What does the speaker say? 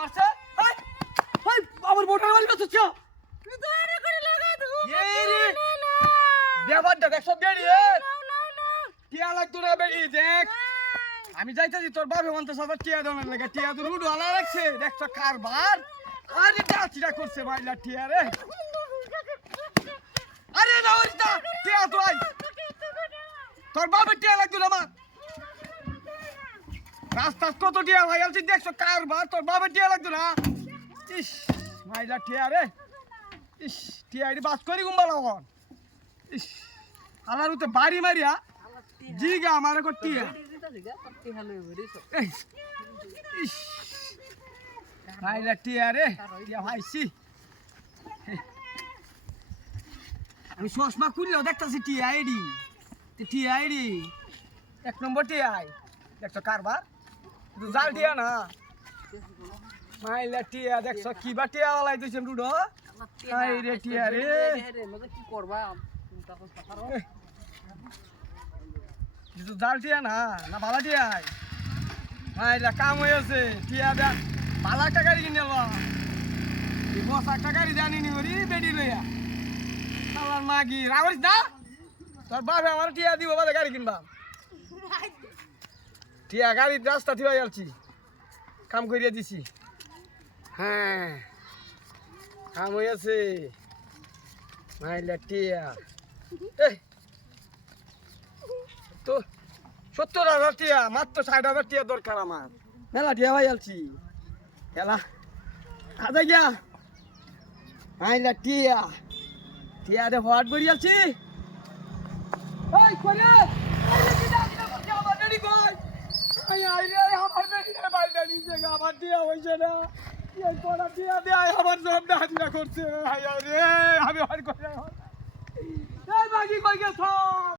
মারছে হাই আমার মোটর গাড়ি কত ছ দয়া করে লাগা দাও এই রে দেবারটা দেখ সব বেড়ি টিয়া লাগতো না বেড়ি দেখ আমি যাইতাছি তোর বাপে মন্তে সবার টিয়া দনের লাগে টিয়া তো রুড ওয়ালা রাখছে দেখছ কারবার আরে ডাচিটা করছে মাইলা টিয়া রে আরে না ওইটা টিয়া তো আই তোর বাপে টিয়া লাগতো না মা রাস্তা কত টিয়া ভাই আলছি দেখছ কারবার তোর বাপে টিয়া লাগতো না ইস মাইলা টিয়া রে ইস টিয়া এটি বাস করি গুম্বালা হন ইস আলার উতে বাড়ি মারিয়া জিগা আমারে কো টিয়া ইস মাইলা টিয়া রে টিয়া ভাইছি আমি চশমা খুললেও দেখতাছি টিয়া আইডি টিয়া আইডি 1 নম্বর টিয়া আই দেখছো কারবার জাল টিয়া না মাইলা টিয়া দেখছো কি বা টিয়া ওলাই দিছেন রুডো আই রে টিয়া রে কি করবা কিন্তু জাল টিয়া না না ভালা টিয়া মাইলা কাম হয়েছে টিয়া দা ভালা একটা গাড়ি কিনে নেবা এই বস একটা গাড়ি জানি নি ওরি বেডি লইয়া সালার মাগি রাগরিস না তোর বাপে আমার টিয়া দিব বাদে গাড়ি কিনবা টিয়া গাড়ি রাস্তা থিয়া যাচ্ছি কাম করিয়া দিছি হ্যাঁ কাম হয়েছে মাইলা টিয়া তো 70,000 টিয়া মাত্র 60,000 টিয়া দরকার আমার মেলা টিয়া ভাই আলছি খেলা আদা গিয়া মাইলা টিয়া টিয়া দে হট করি আলছি ওই করে আমার রেডি কই আই রে আমার রেডি রে ভাই রেডি যে আমার টিয়া হইছে না এই কোনা টিয়া দে আমার সব হাজিরা করছে আই রে আমি আর করে এই বাকি কই গেছ